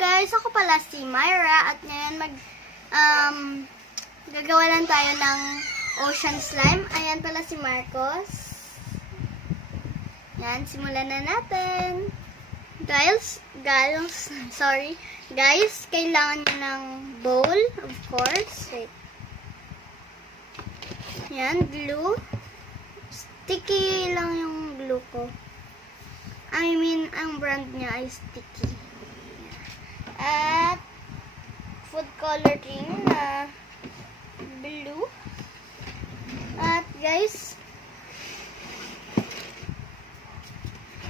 guys, ako pala si Myra at ngayon gagawa lang tayo ng ocean slime. Ayan pala si Marcos. Yan, simulan na natin. Guys, kailangan nyo ng bowl, of course. Wait. Yan, glue. Sticky lang yung glue ko. I mean, ang brand niya ay sticky. At food coloring na blue. At guys,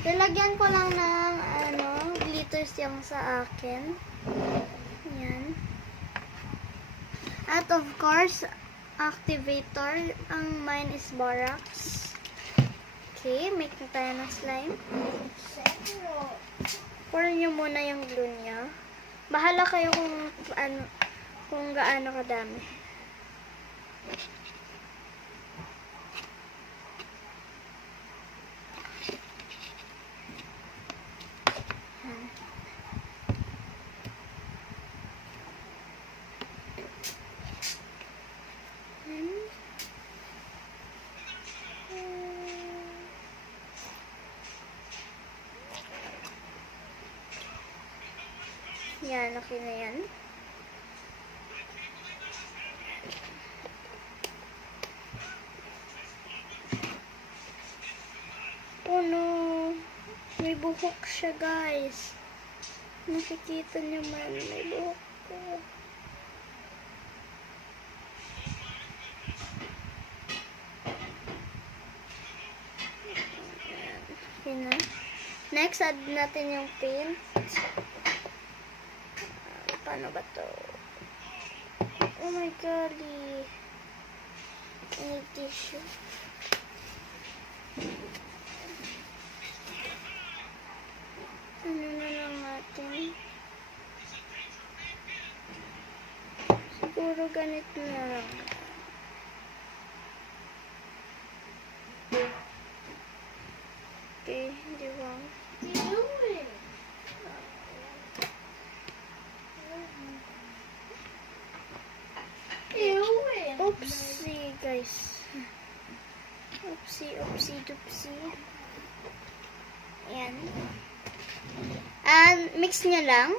lalagyan ko lang ng glitters yung sa akin. Yan. At of course, activator. Ang mine is borax. Okay, make na tayo ng slime. Pour nyo muna yung glue niya. Bahala kayo kung gaano kadami. Yan, okay na yan. Oh no, may buhok siya guys. Nakikita niyo man, may buhok ko. Okay na. Next, add natin yung paint. Paano ba to? Oh my golly. I need tissue. Ano na lang natin? Siguro ganito na lang. Okay, hindi wrong. Oopsie, guys. Oopsie. Ayan. And mix nyo lang.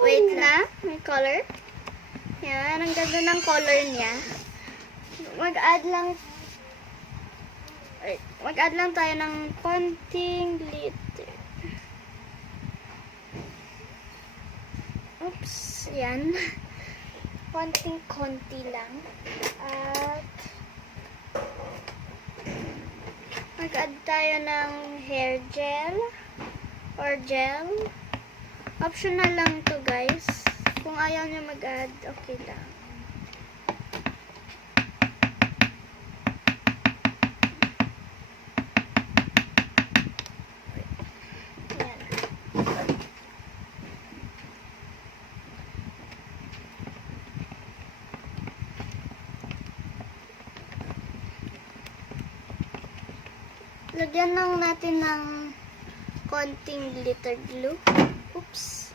Wait na. May color. Ayan. Ang ganda ng color niya. Mag-add lang tayo ng konting glitter. Oops. Ayan. Konti lang. At mag-add tayo ng hair gel or gel. Optional lang to guys. Kung ayaw nyo mag-add, okay lang. Lagyan lang natin ng konting glitter glue. Oops.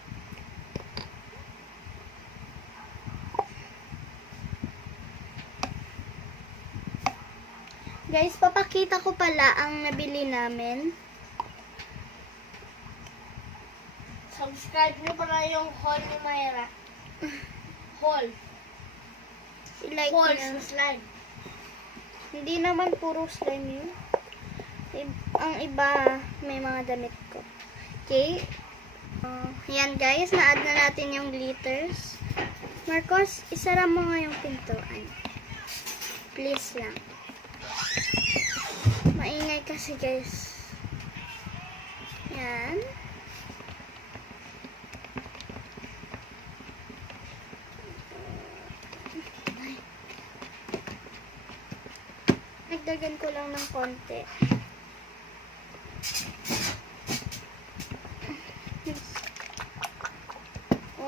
Guys, papakita ko pala ang nabili namin. Subscribe nyo pala yung haul ni Myra. Haul. I-like Haul nyo. sa slime. Hindi naman puro slime yun. Ang iba, may mga damit ko. Okay. Yan guys, na-add na natin yung glitters. Marcos, isara mo nga yung pintuan. Please lang. Maingay kasi guys. Yan. Nagdagan ko lang ng konti.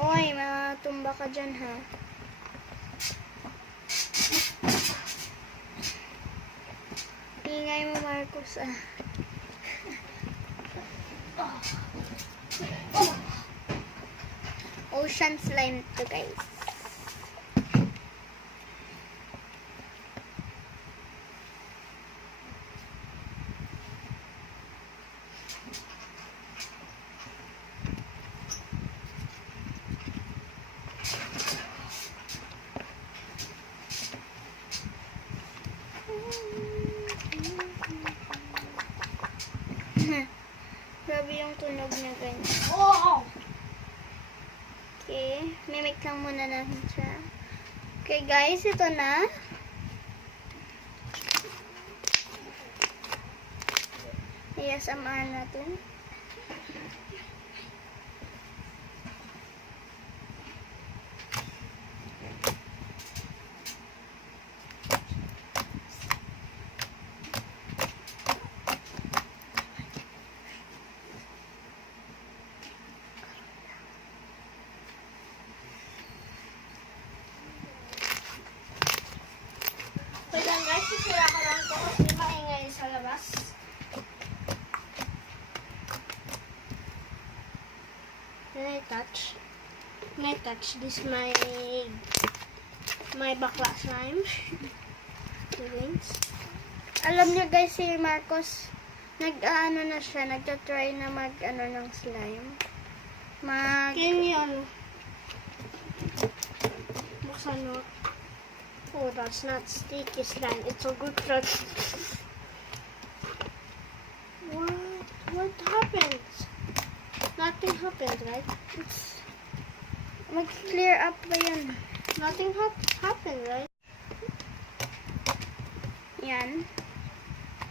Oy, matumba ka dyan ha. Ingay mo Marcos ah. Ocean slime to, guys. Grabe yung tunog niya, guys. Oh! Okay, mimic lang muna natin siya. Okay, guys, ito na. ASMR natin. Wait lang guys, sisira ko lang ito kasi maingay sa labas. Can I touch? Can I touch this my bakla slime? The wings? Alam niyo, guys, si Marcos, nag-ano na siya, nagtatry na mag-ano ng slime. Can you buksan mo? Oh, that's not sticky slime. It's a good touch. What happens? Nothing happens, right? Mag-clear up ba yan? Nothing happened, right? Yan.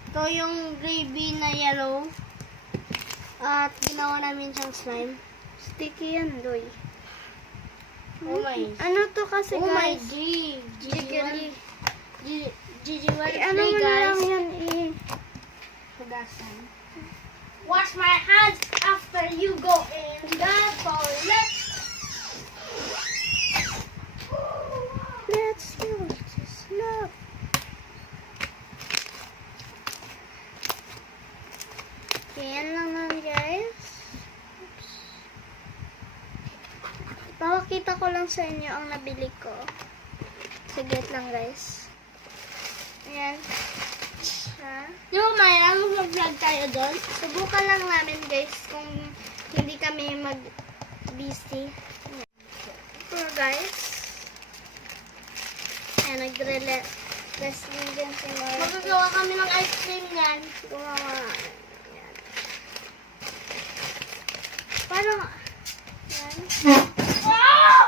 Ito yung gravy na yellow. At ginawa namin siyang slime. Sticky yan, Doy. Oh my. Ano to kasi, Oh my guys? G. Jiggly. Gigi, what Ano mo na lang yan, Hugasan. Wash my hands after you go in the toilet. Let's use this love. Yan lang naman, guys. Oops. Pakita ko lang sa inyo ang nabili ko. Saglit lang, guys. Ayan. Yung mayroong mag-vlog tayo doon. Subukan lang namin, guys, kung hindi kami mag-busy. So, guys. Ayan, nagre-wrestling din si Marcos. Magagawa kami ng ice cream yan. Gumawa. Ayan. Parang, ayan. Oh!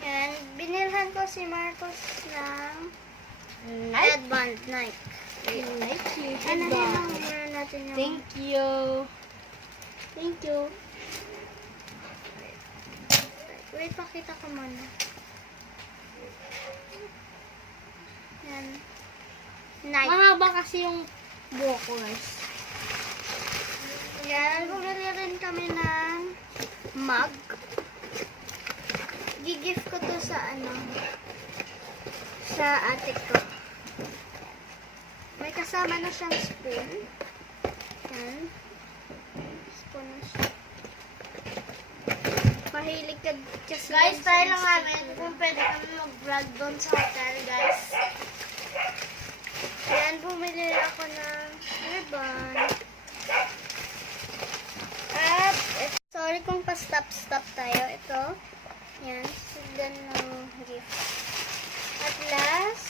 Ayan, binilhan ko si Marcos ng Night. headband Nike. Thank you. Ano lang muna natin yung... Thank you. Thank you. Wait, pakita ko muna. Yan. Nike. Mahaba kasi yung buhok ko, guys. Yan, bumili rin kami ng mug. Gigift ko to sa sa ate ko. May kasama na siyang spoon. Yan. Spoon na siya. Mahilig ka kasi. Guys, yan tayo sa lang namin sticker. kung pwede kami mag-vlog doon sa hotel, guys. Yan, bumili ako ng ribbon. At, sorry kung pa-stop-stop tayo. Ito. Yan, sundan ng gift. At last,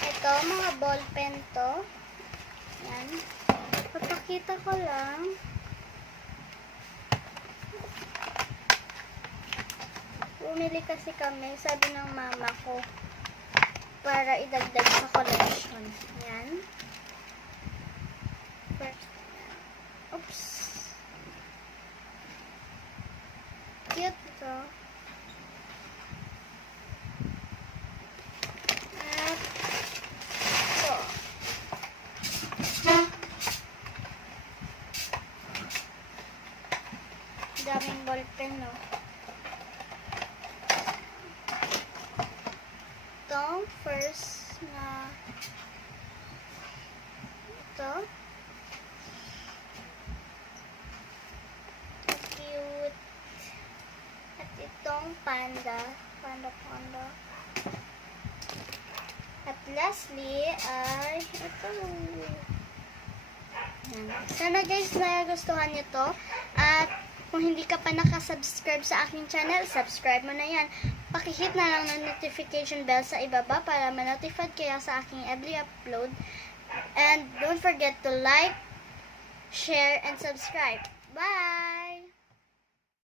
ito, mga ball pen to. Yan. Papakita ko lang. Bumili kasi kami, sabi ng mama ko, para idagdag sa collection. Yan. Oops. Cute ito. At ito. natin, no? Itong first na ito. Cute. At itong panda. Panda. At lastly ay ito. Yan. Sana guys nagustuhan nyo to. At kung hindi ka pa nakasubscribe sa aking channel, subscribe mo na yan. Pakihit na lang ng notification bell sa ibaba para ma-notified kayo sa aking every upload. And don't forget to like, share, and subscribe. Bye!